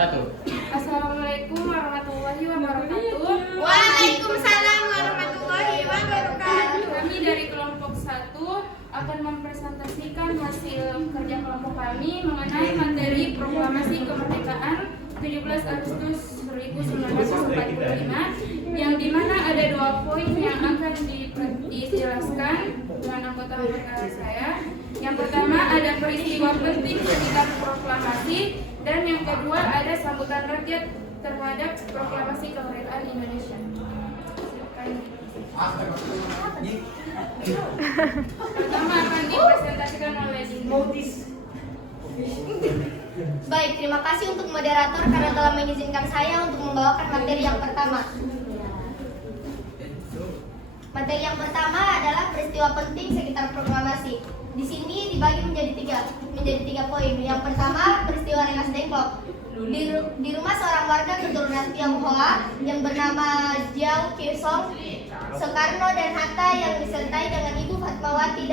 Satu. Assalamualaikum warahmatullahi wabarakatuh. Waalaikumsalam warahmatullahi wabarakatuh. Kami dari kelompok 1 akan mempresentasikan hasil kerja kelompok kami mengenai materi proklamasi kemerdekaan 17 Agustus 1945 yang dimana ada 2 poin yang akan dijelaskan dengan anggota-anggota saya. Yang pertama ada peristiwa penting sekitar proklamasi dan yang kedua ada sambutan rakyat terhadap proklamasi kemerdekaan Indonesia. Pertama akan dipresentasikan oleh Dinda. Baik, terima kasih untuk moderator karena telah mengizinkan saya untuk membawakan materi yang pertama. Materi yang pertama adalah peristiwa penting sekitar proklamasi. Di sini dibagi menjadi tiga poin. Yang pertama, peristiwa Rengas Dengklok. Di rumah seorang warga keturunan Tionghoa yang bernama Jiao Kirsong, Soekarno dan Hatta yang disertai dengan Ibu Fatmawati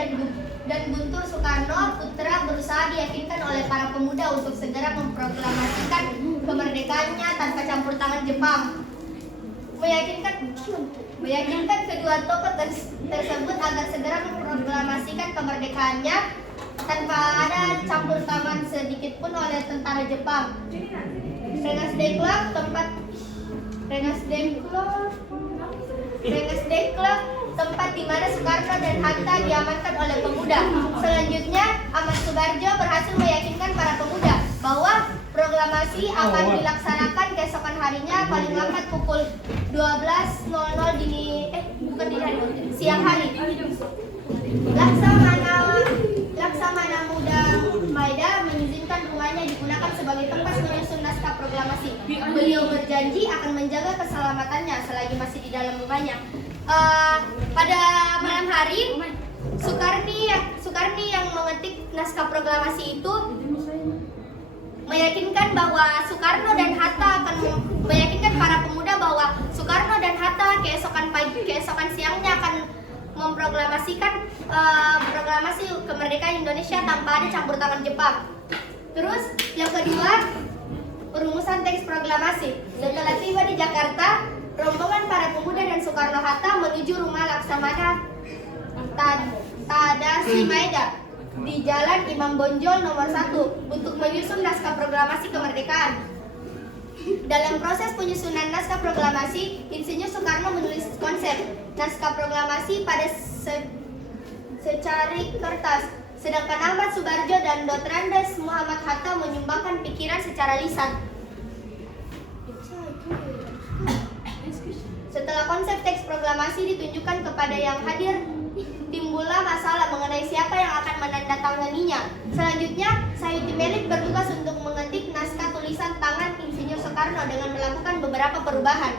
dan Guntur Soekarno putra berusaha diyakinkan oleh para pemuda untuk segera memproklamasikan kemerdekaannya tanpa campur tangan Jepang. Meyakinkan kedua tokoh tersebut agar segera memproklamasikan kemerdekaannya tanpa ada campur tangan sedikit pun oleh tentara Jepang. Rengas Dengklok tempat di mana Soekarno dan Hatta diamankan oleh pemuda. Selanjutnya, Ahmad Subarjo berhasil meyakinkan para pemuda bahwa proklamasi akan dilaksanakan keesokan harinya paling lambat pukul 12.00 siang hari. Laksamana Muda Maeda mengizinkan rumahnya digunakan sebagai tempat menyusun naskah proklamasi. Beliau berjanji akan menjaga keselamatannya selagi masih di dalam rumahnya. Pada malam hari, Soekarni yang mengetik naskah proklamasi itu meyakinkan bahwa Soekarno dan Hatta akan meyakinkan para pemuda bahwa Soekarno dan Hatta keesokan siangnya akan memproklamasikan proklamasi kemerdekaan Indonesia tanpa ada campur tangan Jepang. Terus yang kedua, perumusan teks proklamasi. Setelah tiba di Jakarta, rombongan para pemuda dan Soekarno Hatta menuju rumah Laksamana Tadashi Maeda di Jalan Imam Bonjol nomor 1 untuk menyusun naskah proklamasi kemerdekaan. Dalam proses penyusunan naskah proklamasi, Insinyur Soekarno menulis konsep naskah proklamasi pada secari kertas, sedangkan Ahmad Subarjo dan Dr. Andes Muhammad Hatta menyumbangkan pikiran secara lisan. Setelah konsep teks proklamasi ditunjukkan kepada yang hadir, timbullah masalah mengenai siapa yang akan menandatanganinya. Selanjutnya, Sayuti Melik bertugas untuk mengetik naskah tulisan tangan Insinyur Soekarno dengan melakukan beberapa perubahan.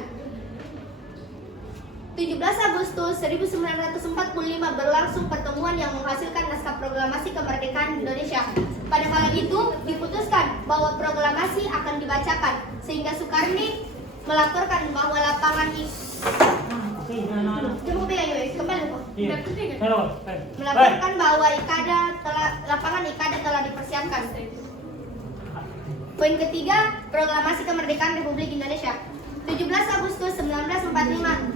17 Agustus 1945 berlangsung pertemuan yang menghasilkan naskah proklamasi kemerdekaan Indonesia. Pada malam itu diputuskan bahwa proklamasi akan dibacakan, sehingga Soekarni melaporkan bahwa lapangan melaporkan bahwa lapangan Ikada telah dipersiapkan. Poin ketiga, proklamasi kemerdekaan Republik Indonesia. 17 Agustus 1945.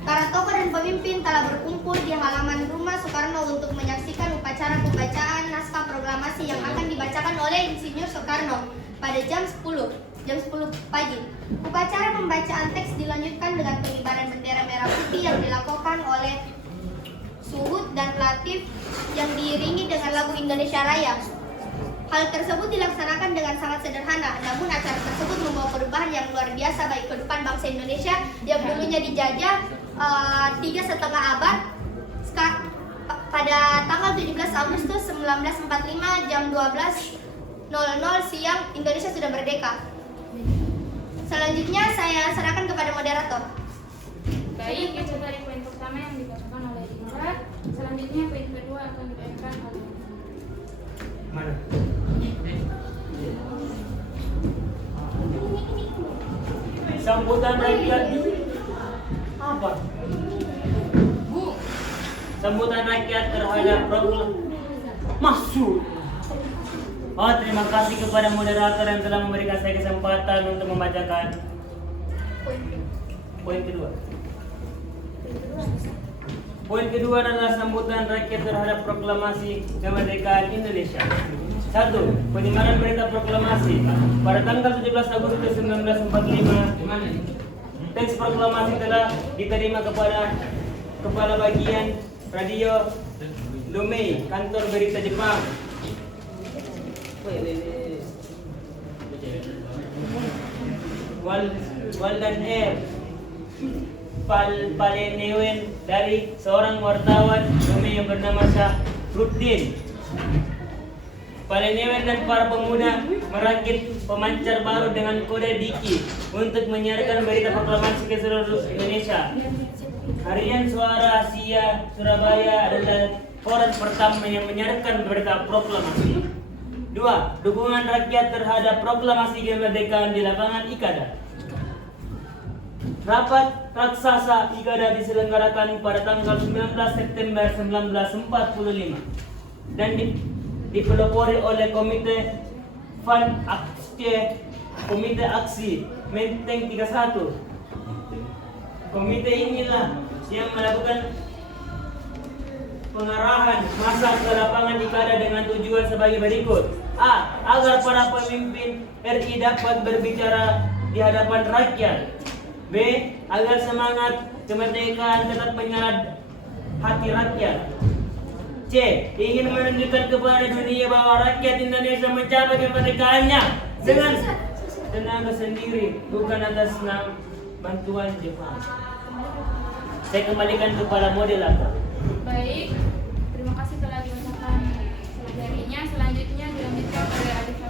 Para tokoh dan pemimpin telah berkumpul di halaman rumah Soekarno untuk menyaksikan upacara pembacaan naskah proklamasi yang akan dibacakan oleh Insinyur Soekarno pada jam 10 pagi. Upacara pembacaan teks dilanjutkan dengan pengibaran bendera merah putih yang dilakukan oleh Suhud dan Latif yang diiringi dengan lagu Indonesia Raya. Hal tersebut dilaksanakan dengan sangat sederhana, namun acara tersebut membawa perubahan yang luar biasa bagi kehidupan bangsa Indonesia yang dulunya dijajah 3,5 abad. Pada tanggal 17 Agustus 1945 jam 12.00 siang, Indonesia sudah merdeka. Selanjutnya saya serahkan kepada moderator. Baik, itu dari poin pertama yang dibacakan oleh Dinda. Selanjutnya poin kedua akan dibacakan oleh Mana? Sambutan rakyat apa? Bu. Sambutan rakyat terhadap proklamasi. Masuk. Oh, terima kasih kepada moderator yang telah memberikan saya kesempatan untuk membacakan poin kedua. Poin kedua adalah sambutan rakyat terhadap proklamasi kemerdekaan Indonesia. 1. Penyiaran berita proklamasi pada tanggal 17 Agustus 1945. Teks proklamasi telah diterima kepada Kepala Bagian Radio Lomei, Kantor Berita Jepang. Waldan R. Palenewen dari seorang wartawan Lomei yang bernama Syahruddin. Palenewen dan para pemuda merakit pemancar baru dengan kode Diki untuk menyiarkan berita proklamasi ke seluruh Indonesia. Harian Suara Asia Surabaya adalah koran pertama yang menyiarkan berita proklamasi. 2. Dukungan rakyat terhadap proklamasi kemerdekaan di lapangan Ikada. Rapat raksasa Ikada diselenggarakan pada tanggal 19 September 1945 dan dipelopori oleh Komite Van Actie, Komite Aksi Menteng 31. Komite inilah yang melakukan pengarahan massa ke lapangan Ikada dengan tujuan sebagai berikut. A. Agar para pemimpin RI dapat berbicara di hadapan rakyat. B. Agar semangat kemerdekaan tetap menyala hati rakyat. C. Ingin menunjukkan kepada dunia bahwa rakyat Indonesia mencapai kemerdekaannya dengan tenaga sendiri, bukan atas nama bantuan Jepang. Saya kembalikan kepada moderator. Baik, terima kasih telah dibacakan materinya. Selanjutnya dilanjutkan oleh Alif.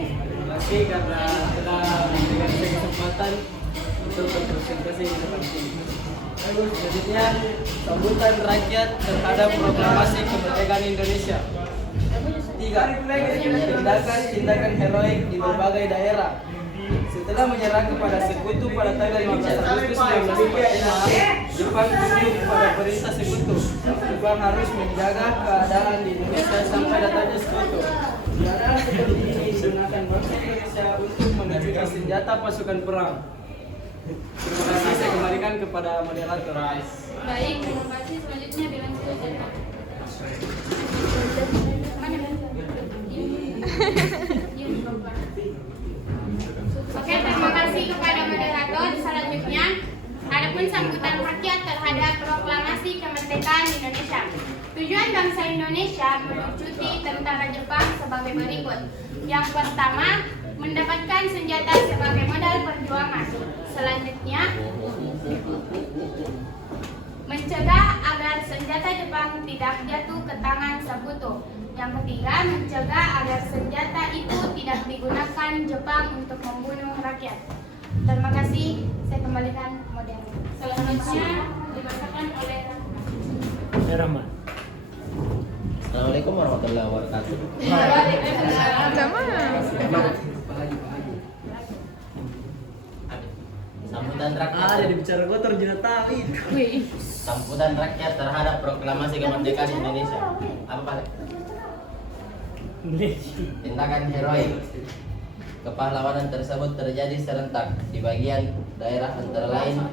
Terima kasih karena telah memberikan saya kesempatan untuk berpresentasi di depan sini. Selanjutnya, sambutan rakyat terhadap proklamasi kemerdekaan Indonesia. 3. Tindakan heroik di berbagai daerah. Setelah menyerah kepada sekutu pada tanggal 15 Agustus 1945, Jepang tunduk kepada perintah sekutu. Jepang harus menjaga keadaan di Indonesia sampai datangnya sekutu. Pilihan seperti ini digunakan bangsa Indonesia untuk menunjukkan senjata pasukan perang. Terima kasih, saya kembalikan kepada moderator. Baik, terima kasih. Selanjutnya dilanjutkan. Oke, terima kasih kepada moderator. Selanjutnya, adapun sambutan rakyat terhadap proklamasi kemerdekaan Indonesia. Tujuan bangsa Indonesia melucuti tentara Jepang sebagai berikut. Yang pertama, mendapatkan senjata sebagai modal perjuangan. Selanjutnya, mencegah agar senjata Jepang tidak jatuh ke tangan sekutu. Yang ketiga, mencegah agar senjata itu tidak digunakan Jepang untuk membunuh rakyat. Terima kasih. Saya kembalikan moderator. Selanjutnya dibacakan oleh Rahmat. Assalamualaikum warahmatullahi wabarakatuh. Sambutan rakyat. bicara kotor jangan tahu. Sambutan rakyat terhadap proklamasi kemerdekaan Indonesia. Apa Pak? Tindakan heroik. Kepahlawanan tersebut terjadi serentak di bagian daerah antara lain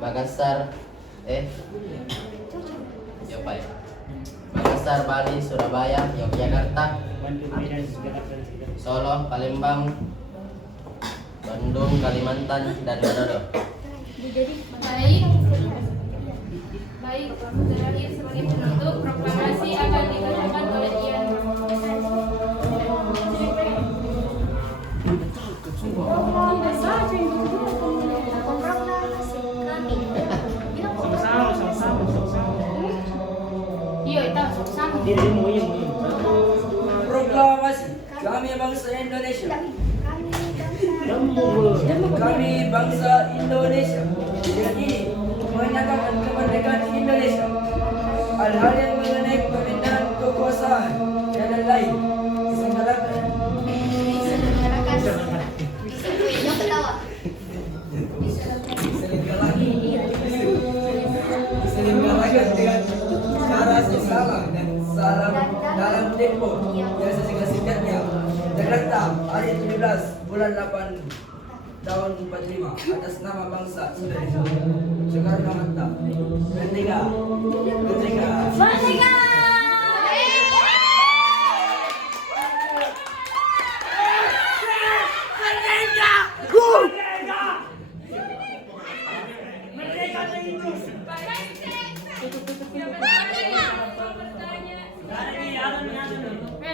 Makassar, Makassar, Bali, Surabaya, Yogyakarta, Solo, Palembang, Bandung, Kalimantan, dan Manado. Baik, terakhir sebagai penutup proklamasi akan dibacakan oleh Ian. Iya, itu sama. Proklamasi kami bangsa Indonesia. Kami bangsa Indonesia. Dengan ini menyatakan kemerdekaan Indonesia. Hal-hal yang mengenai pemindahan kekuasaan dan lain-lain diselenggarakan diselenggarakan dengan cara Tempo yang sesingkat-singkatnya. Jakarta, hari 17 bulan 8 tahun 45 atas nama bangsa Indonesia. Soekarno-Hatta. Merdeka. Merdeka. Merdeka!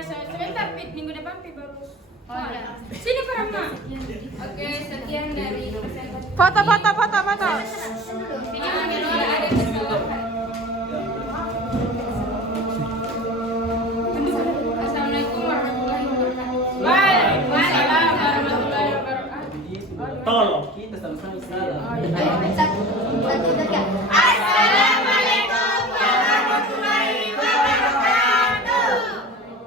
Sebentar, Pit. Minggu depan Pit baru. Oh ya. Sini Parama. Oke, sekian dari presentasi. Foto. Ini ada kesalahan. Assalamualaikum warahmatullahi wabarakatuh. Waalaikumsalam warahmatullahi wabarakatuh. Tolong. Kita sama-sama salah.